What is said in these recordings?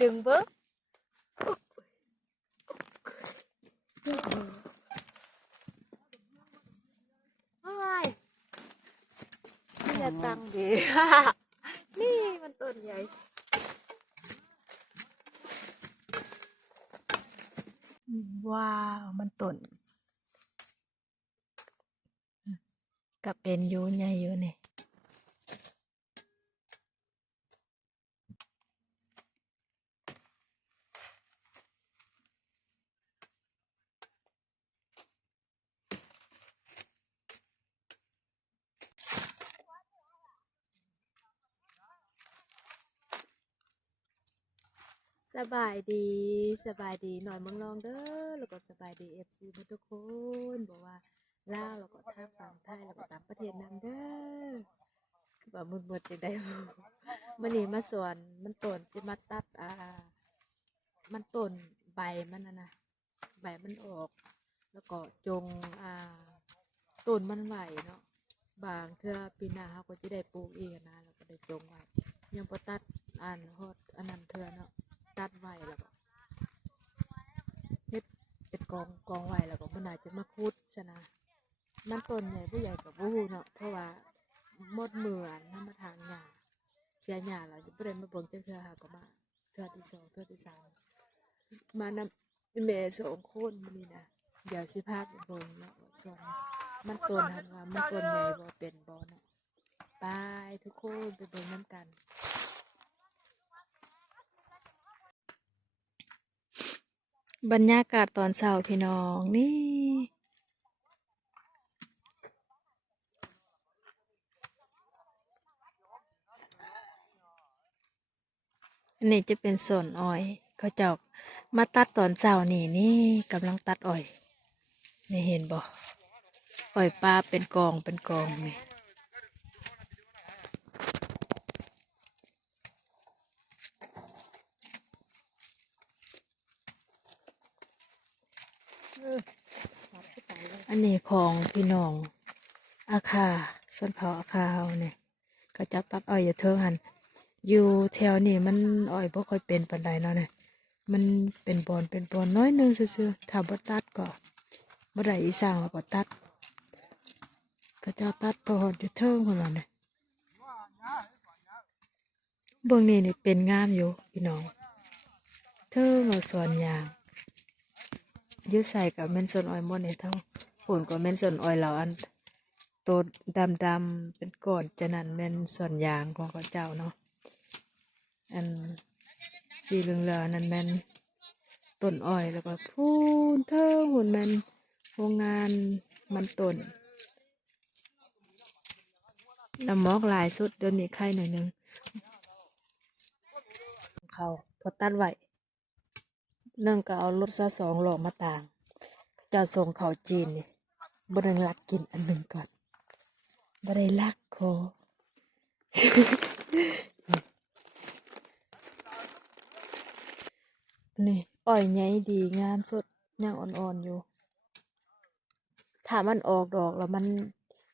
ดึงเบิ้งว้ายนี่จะตังดีนี่มันต้นใหญ่ ว้าว มันต้นก็เป็นอยูใหญ่อยู่นี่ สบายดีสบายดีหน่อยเมืองนองเด้อแล้วก็สบายดีเอฟซีทุกคนบอกว่าลาวแล้วก็ทางฝั่งไทยแล้วก็ต่างประเทศนำเด้อแบบมืดมืดจังได้มื่อนี้มาสวนมันต้นจะมาตัดอ่า มันต้นใบมันนะนะใบมันออก แล้วก็จงอ่าต้นมันไหวเนาะบางเทื่อปีหน้าเขาก็จะได้ปลูกอีกนะแล้วก็ได้จงไว้ยังพอตัดอันฮอดอันนั้นเทื่อเนาะ ตัดไว้แล้วก็เฮ็ดเป็นกองกองไว้แล้วก็มันอาจจะมาคุดชนะมันต้นใหญ่ผู้ใหญ่กับผู้เนาะเพราะว่าหมดเหมือนน้ำมาทางหญ้าเสียหญ้าเราจะไม่ได้มาเบิ่งเจ้าเทื่อหาก็มาเทื่อที่สองเทื่อที่สามมานำแม่สองคนมื้อนี้นะเดี๋ยวสิพาไปเบิ่งเนาะว่าสองมันต้นหันว่ามันต้นใหญ่บ่เป็นบ่เนาะไปทุกคนไปเบิ่งน้ำกัน บรรยากาศตอนเช้าพี่น้องนี่ อันนี้จะเป็นส่วนอ้อยเขาเจ้ามาตัดตอนเช้านี่นี่กำลังตัดอ้อย นี่เห็นบ่อ้อยปลาเป็นกองเป็นกองนี่ อันนี้ของพี่น้องอาคาส้นเผาอาคาเฮาเนี่ยเขาจับตัดอ้อยอยู่เทิงหันอยู่แถวนี้มันอ้อยบ่ค่อยเป็นปานใดเนาะเนี่ยมันเป็นบอนเป็นบอนน้อยนึงซื่อๆถ้าบ่ตัดก็บ่ได้อีสร้างแล้วก็ตัด ก็จ้าตัดต่ออยู่เทิงพุ่นล่ะเนี่ยเบื้องนี้นี่เป็นงามอยู่พี่น้อง เทิงเอาสวนยางยืดใส่กับแม่นส่วนอ้อยมดเนี่ยเท่า ผลก็แม่นส่วนอ้อยเราอันตัวดำเป็นก้อนจะนั่นเป็นส่วนยางของเขาเจ้าเนาะอันสีเหลืองๆนั่นแม่นต้นอ้อยแล้วก็พูนเท่าหุ่นแม่นโรงงานมันต้นน้ำมอกลายสุดเดี๋ยวนี้ไข่หน่อยนึงเขาเขาตัดไว้เนื่องก็เอารถซาสองหลอกมาต่างจะส่งเขาจีนนี่ บนลักกินอันหนึ่งก่อนบได้ลักโคนี่อ่อยใหญ่ดีงามสดยังอ่อนๆอยู่ ถ้ามันออกดอกแล้วมัน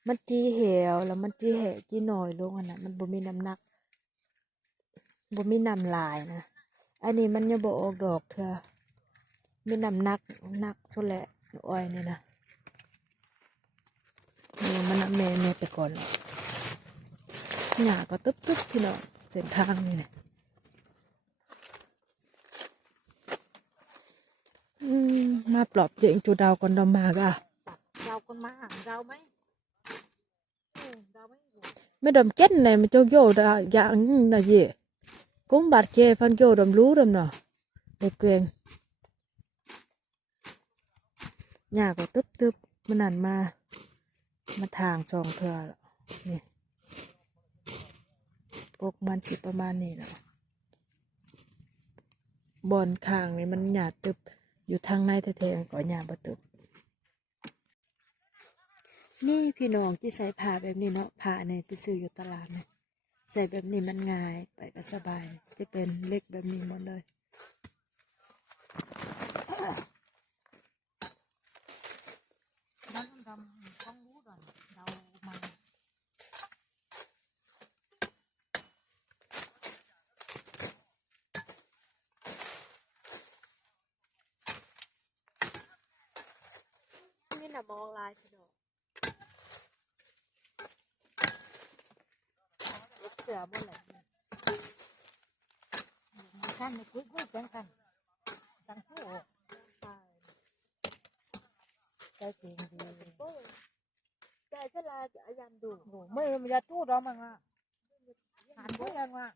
มันจีเหวแล้วมันจีแหะจีหน่อยลงอันนั้นมันบ่มีน้ำหนักบ่มีน้ำลายนะ อันนี้มันยังบ่ออกดอกเถอมีน้ำหนักหนักสุดแหละอ้อยนี่นะ นี่มันแม่แม่ไปก่อนหญ้าก็ตึ๊บตึ๊บพี่น้องเส้นทางนี่นะอืมมาปลอบเจงจูดาวก่อนดอมมากอะเราคนมาหาเราไหมเออเราไม่รู้ไม่ดอมเก็ต này mà cho vô đã dạng là gì cũng bạt chê phan vô đầm lú đầm nọ để quyền nhà có ตึ๊บตึ๊บมันนั่นมา มาทางสองเถื่อแล้วนี่พวกมันจิประมาณนี้แหละบอนคางนี่มันหยาตึบอยู่ทางในแท้ๆก็หยาบตึบนี่พี่น้องที่ใส่ผ้าแบบนี้เนาะผ้าเนี่ยไปซื้ออยู่ตลาดเนี่ยใส่แบบนี้มันง่ายไปก็สบายจะเป็นเล็กแบบนี้หมดเลย อบ่เลยท่านไม่คุยคุยกันกันสังคู่ใจเก่งดีใจะลาดจะยันดูไม่ไม่จะตู้ดอมังอะหันด้วยกันว่ะ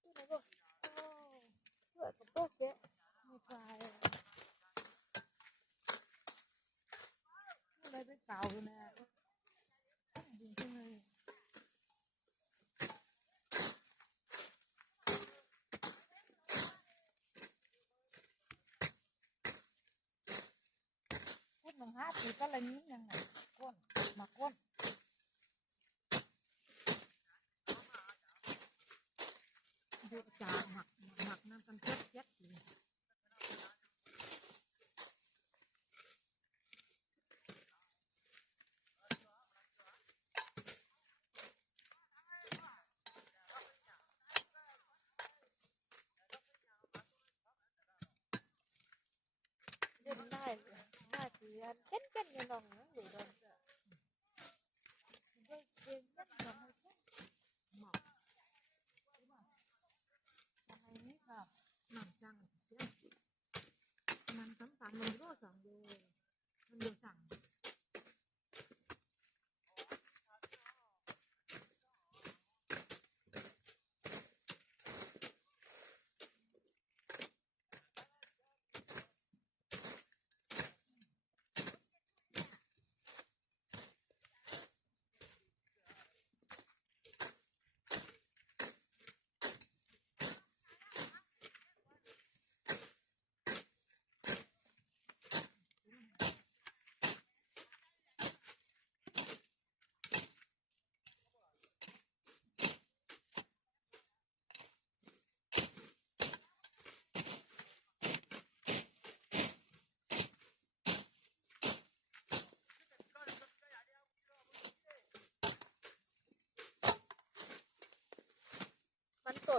เพื่อนกับโต๊ะเจ๊ไม่ไกลเลยเป็นาเลยนะ Kita lagi yang nak kon, makon.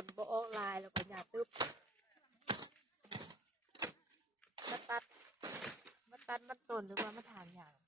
นโบออลายแล้วก็ยาตึ๊บมาตัดมาตัดมาต้นหรือว่ามาทานอย่าง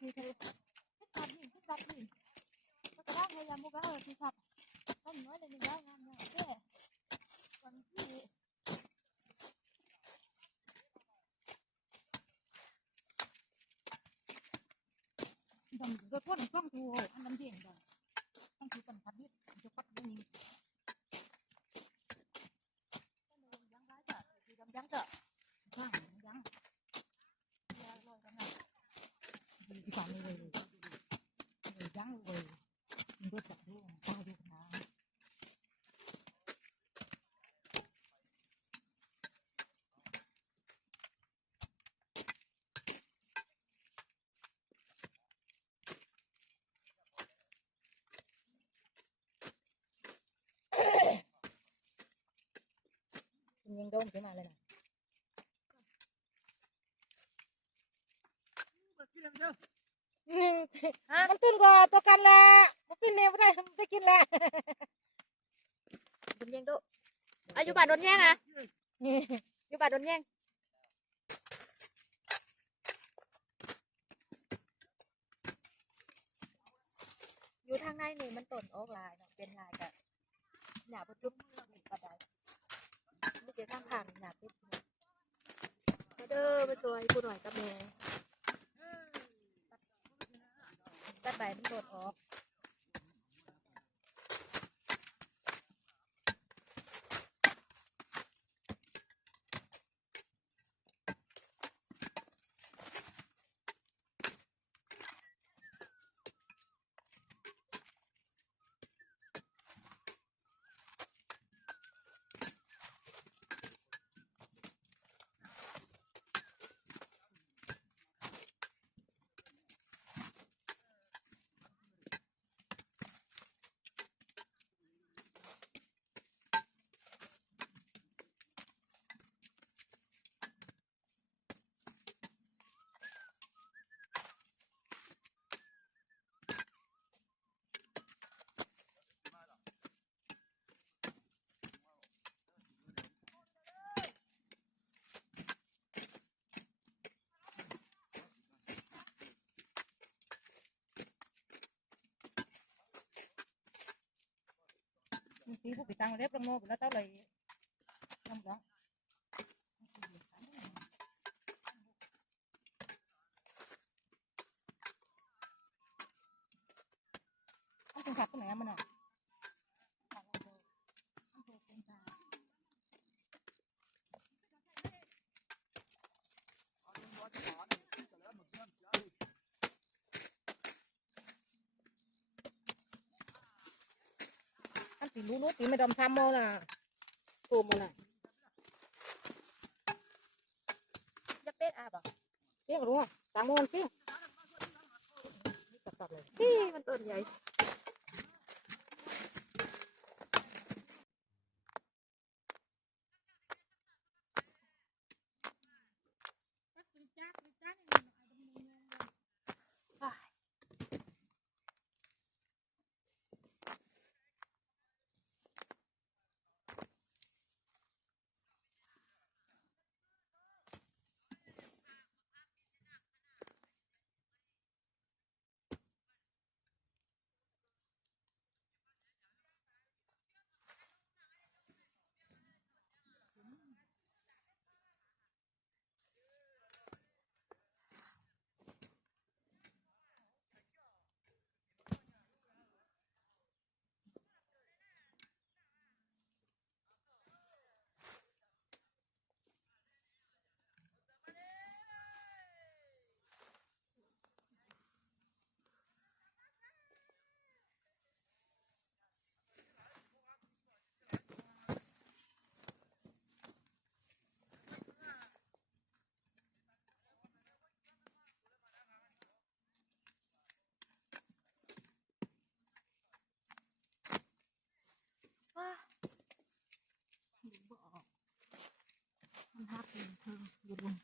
thì thì thích sạch gì thích sạch gì có cái đó hay là mua cá hơi thì sạch không nói lên được đó nha มขึ้นมาเลยนะมันตื่นกว่าตัวกันละมันกินเนี่ยไม่ได้มักินละโดนแย่งดุอายุบาทโดนแย่งอะอายุบาทโดนแย่งอยู่ทางในนี่มันต้นโอ๊กลายเป็นลายกับหนาบดจุ๊บกระดาย ดี๋ยวทางผ่านหยาบจุ๊บมาเด้อมาช่วยกูหน่อยกับแม่ตัดใบมันโดดออก ปีผู้ปิดตังเล็บลงโม่แล้วเต้าเลยทำแล้วต้องเป็นขัดต รู้ตีไม่ดำทำมอน่ะตูมมันน่ะยักเด็กอาบ่เรียกรู้อะตางมันสินี่มันต้นใหญ่ ว้าดูบ่ออกมันหักอยู่ เธออยู่บน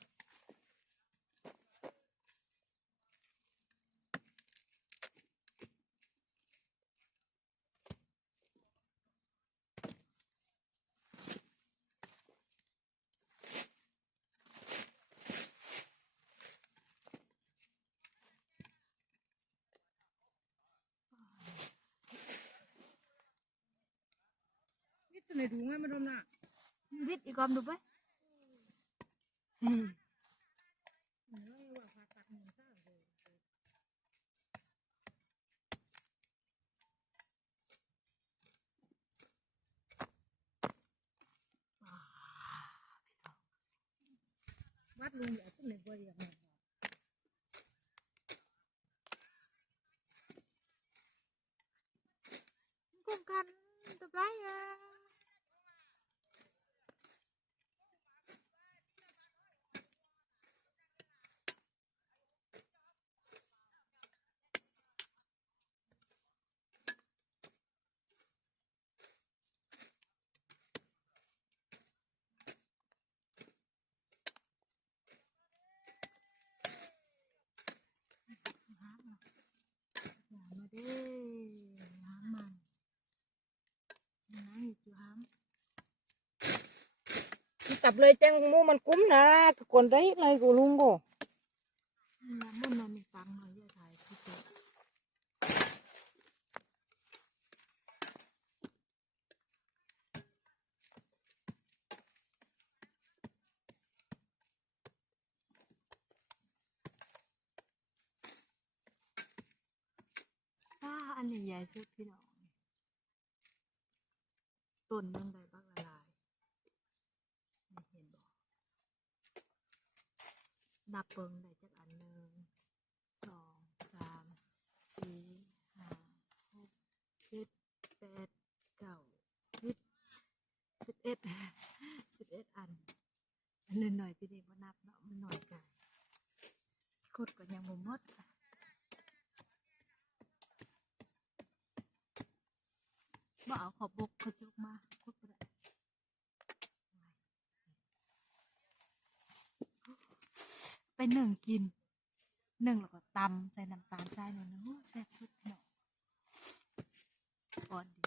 นี่ตัวไห น จับเลยแจ้งโมมันกุ้มนะกวนได้เลยกูลุงกูมันมันมีฟังเลยยายถ่ายคลิปอันนี้ใหญ่ๆสุดพี่น้องต้นยังไงกละลายนี่เห็นบ่นับ เปิงได้จักอันหนึ่งสองสามสี่ห้าหกเจ็ดแปดเก้าสิบสิบเอ็ดสิบเอ็ดอันอันหน่อยๆที่นี่ว่านับเนาะมันหน่อยใจกดก็ยังบ่หมดบ่เอาขอบบกขาจุกมาคุดไป ไปหนึ่งกินหนึ่งแล้วก็ตำใส่น้ำตาลทรายหน่อยนึงโอ้แซ่บสุดพี่น้องอ่อนดี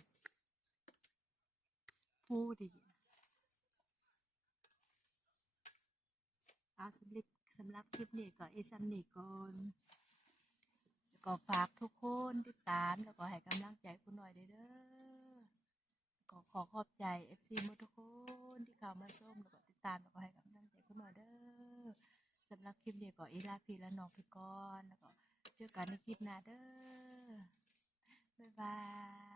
ผู้ดีอาสำหรับสำหรับคลิปนี้ก็อีซัมนี่ก่อนก็ฝากทุกคนติดตามแล้วก็ให้กำลังใจคุณหน่อยเด้อเด้อขอขอขอบใจ FC หมดทุกคนที่เข้ามาชมแล้วก็ติดตามแล้วก็ให้กำลังใจคุณหน่อยเด้อ สำหรับคลิปเดียวก็อีลาพี่และน้องพี่ก้อนแล้วก็เจอกันในคลิปหน้าเด้อบ๊ายบาย